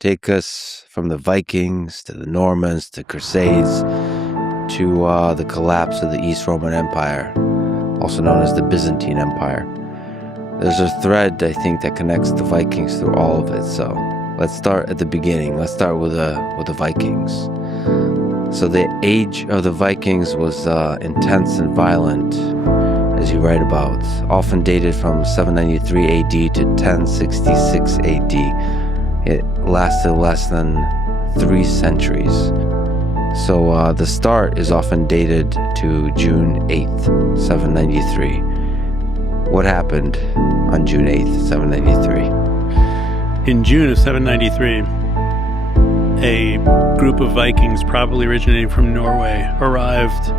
take us from the Vikings to the Normans to Crusades to the collapse of the East Roman Empire, also known as the Byzantine Empire. There's a thread, I think, that connects the Vikings through all of it. So let's start at the beginning. Let's start with the Vikings. So the age of the Vikings was intense and violent, as you write about, often dated from 793 AD to 1066 AD. It lasted less than 3 centuries. So the start is often dated to June 8th, 793. What happened on June 8th, 793? In June of 793, a group of Vikings, probably originating from Norway, arrived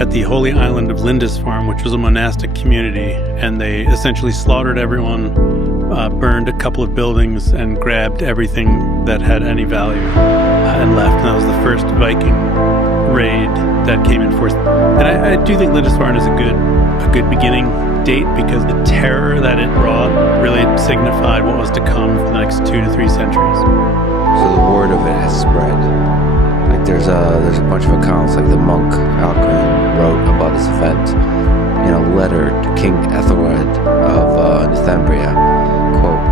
at the holy island of Lindisfarne, which was a monastic community, and they essentially slaughtered everyone, burned a couple of buildings, and grabbed everything that had any value and left. And that was the first Viking raid that came in force. And I do think Lindisfarne is a good beginning date, because the terror that it brought really signified what was to come for the next 2 to 3 centuries. So the word of it has spread. Like there's a bunch of accounts, like the monk Alcuin wrote about this event in a letter to King Ethelred of Northumbria. Quote,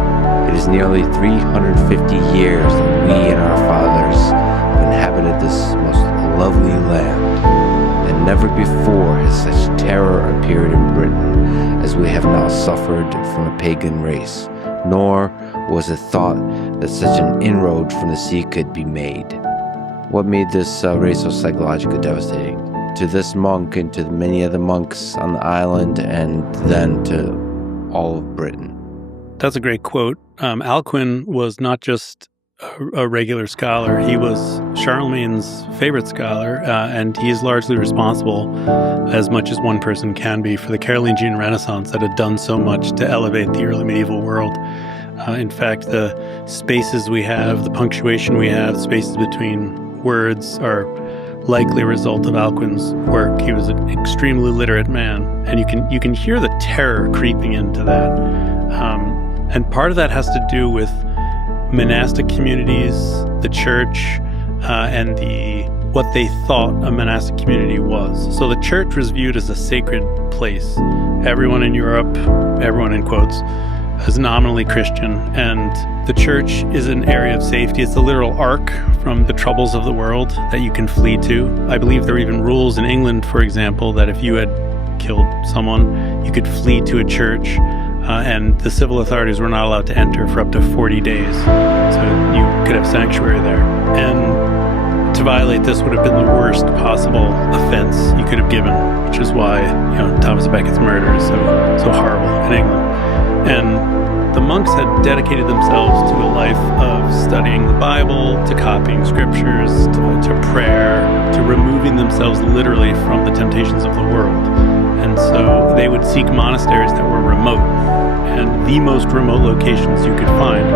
"It is nearly 350 years that we and our fathers have inhabited this most lovely land, and never before has such terror appeared in Britain as we have now suffered from a pagan race, nor was it thought that such an inroad from the sea could be made." What made this race so psychologically devastating to this monk and to many other monks on the island, and then to all of Britain? That's a great quote. Alcuin was not just a regular scholar. He was Charlemagne's favorite scholar, and he is largely responsible, as much as one person can be, for the Carolingian Renaissance that had done so much to elevate the early medieval world. In fact, the spaces we have, the punctuation we have, spaces between words are likely a result of Alcuin's work. He was an extremely literate man, and you can hear the terror creeping into that. And part of that has to do with monastic communities, the church, and what they thought a monastic community was. So the church was viewed as a sacred place. Everyone in Europe, everyone in quotes, is nominally Christian, and the church is an area of safety. It's a literal ark from the troubles of the world that you can flee to. I believe there are even rules in England, for example, that if you had killed someone, you could flee to a church, and the civil authorities were not allowed to enter for up to 40 days. So you could have sanctuary there. And to violate this would have been the worst possible offense you could have given, which is why, Thomas Becket's murder is so horrible in England. And the monks had dedicated themselves to a life of studying the Bible, to copying scriptures, to prayer, to removing themselves literally from the temptations of the world. And so they would seek monasteries that were remote. And the most remote locations you could find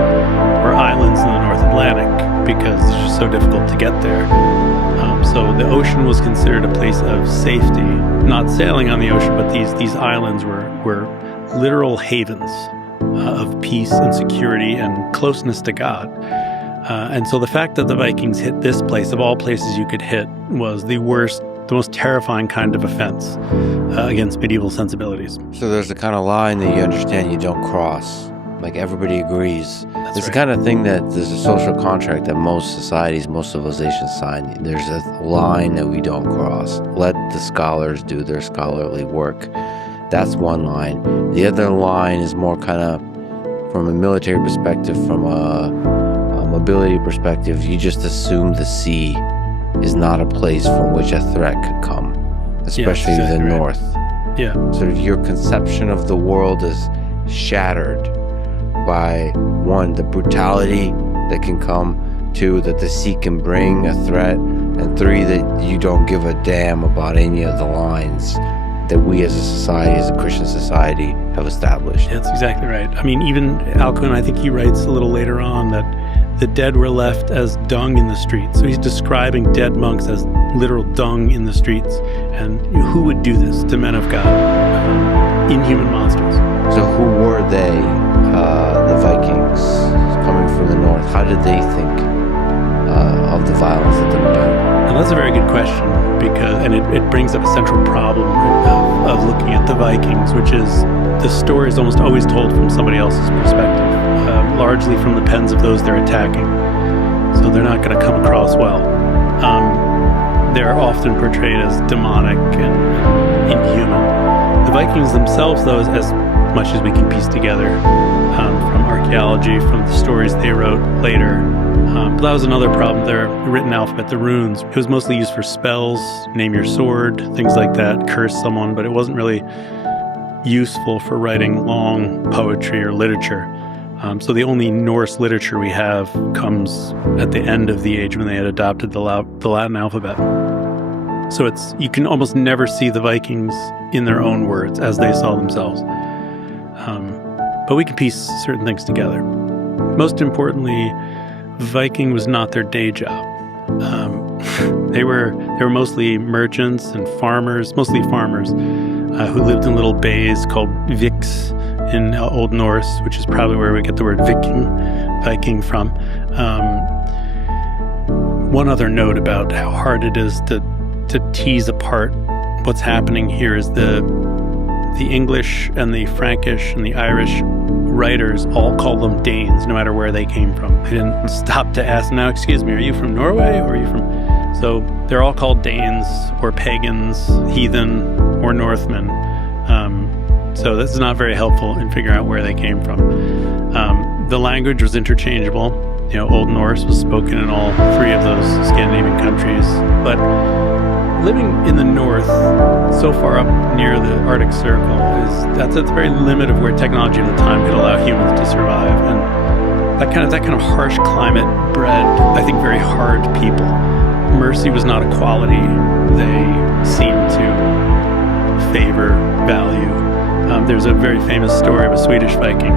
were islands in the North Atlantic, because it's just so difficult to get there. So the ocean was considered a place of safety. Not sailing on the ocean, but these islands were literal havens of peace and security and closeness to God. And so the fact that the Vikings hit this place, of all places you could hit, was the worst, the most terrifying kind of offense against medieval sensibilities. So there's a kind of line that you understand you don't cross. Like everybody agrees. That's It's right. the kind of thing that there's a social contract that most societies, most civilizations sign. There's a line that we don't cross. Let the scholars do their scholarly work. That's one line. The other line is more kind of from a military perspective, from a mobility perspective. You just assume the sea is not a place from which a threat could come, especially exactly the right. north. Yeah. Sort of your conception of the world is shattered by, one, the brutality that can come, two, that the sea can bring a threat, and three, that you don't give a damn about any of the lines that we as a society, as a Christian society, have established. Yeah, that's exactly right. I mean, even Alcuin, I think he writes a little later on that the dead were left as dung in the streets. So he's describing dead monks as literal dung in the streets. And who would do this to men of God? Inhuman monsters. So who were they, the Vikings, coming from the north, how did they think of the violence that they were doing? And that's a very good question, because it brings up a central problem of looking at the Vikings, which is the story is almost always told from somebody else's perspective, largely from the pens of those they're attacking. So they're not going to come across well. They're often portrayed as demonic and inhuman. The Vikings themselves, though, as much as we can piece together from archaeology, from the stories they wrote later. But that was another problem. Their written alphabet, the runes, it was mostly used for spells, name your sword, things like that, curse someone, but it wasn't really useful for writing long poetry or literature. So the only Norse literature we have comes at the end of the age when they had adopted the Latin alphabet. So you can almost never see the Vikings in their own words as they saw themselves. But we can piece certain things together. Most importantly, Viking was not their day job. They were mostly merchants and farmers, mostly farmers, who lived in little bays called viks in Old Norse, which is probably where we get the word Viking from. One other note about how hard it is to tease apart what's happening here is the English and the Frankish and the Irish writers all call them Danes, no matter where they came from. They didn't stop to ask, now, excuse me, are you from Norway or are you from... So they're all called Danes or pagans, heathen or Northmen. So this is not very helpful in figuring out where they came from. The language was interchangeable. Old Norse was spoken in all three of those Scandinavian countries. But living in the north, so far up near the Arctic Circle, that's at the very limit of where technology at the time could allow humans to survive. And that kind of harsh climate bred, I think, very hard people. Mercy was not a quality they seemed to favor, value. There's a very famous story of a Swedish Viking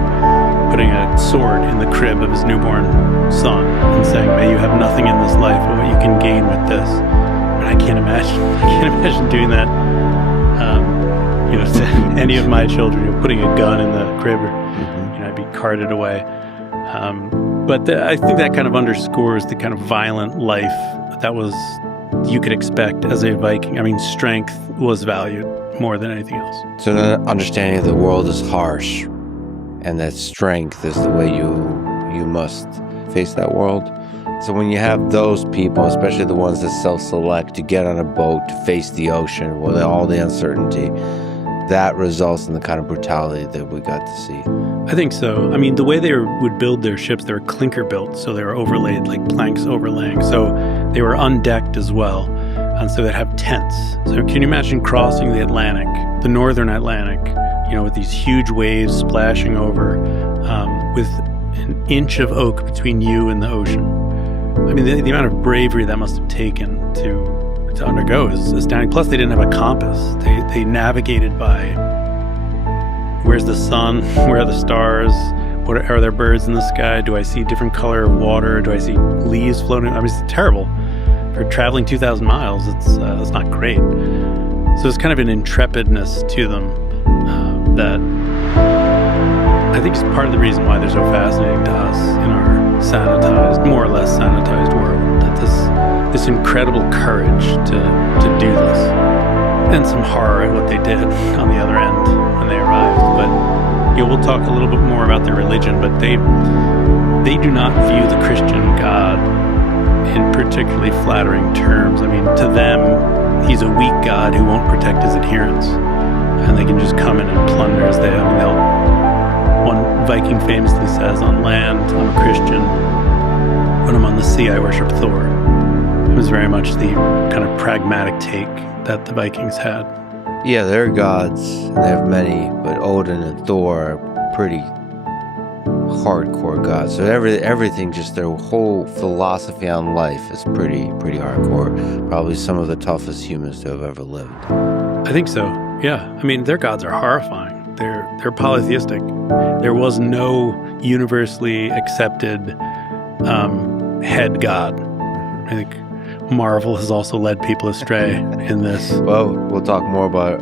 putting a sword in the crib of his newborn son and saying, "May you have nothing in this life but what you can gain with this." And I can't imagine doing that. To any of my children, putting a gun in the crib, or I'd be carted away. But I think that kind of underscores the kind of violent life that you could expect as a Viking. I mean, strength was valued more than anything else. So the understanding of the world is harsh, and that strength is the way you must face that world. So when you have those people, especially the ones that self-select to get on a boat to face the ocean with all the uncertainty, that results in the kind of brutality that we got to see. I think so. I mean, the way they would build their ships, they were clinker built, so they were overlaid like planks overlaying. So they were undecked as well, and so they'd have tents. So can you imagine crossing the Atlantic, the northern Atlantic, with these huge waves splashing over, with an inch of oak between you and the ocean? I mean, the amount of bravery that must have taken to undergo is astounding. Plus, they didn't have a compass. They navigated by where's the sun, where are the stars, are there birds in the sky, do I see different color of water, do I see leaves floating? I mean, it's terrible. For traveling 2,000 miles, it's not great. So it's kind of an intrepidness to them that I think is part of the reason why they're so fascinating to us in our sanitized, more or less sanitized world. That this incredible courage to do this, and some horror at what they did on the other end when they arrived. But we'll talk a little bit more about their religion, but they do not view the Christian God in particularly flattering terms. I mean, to them, he's a weak God who won't protect his adherents, and they can just come in and plunder as they. One Viking famously says, "On land, I'm a Christian. When I'm on the sea, I worship Thor." It was very much the kind of pragmatic take that the Vikings had. Yeah, they're gods, and they have many, but Odin and Thor are pretty hardcore gods. So everything, just their whole philosophy on life is pretty hardcore. Probably some of the toughest humans to have ever lived. I think so. Yeah. I mean, their gods are horrifying. They're polytheistic. There was no universally accepted head god. I think Marvel has also led people astray in this. Well, we'll talk more about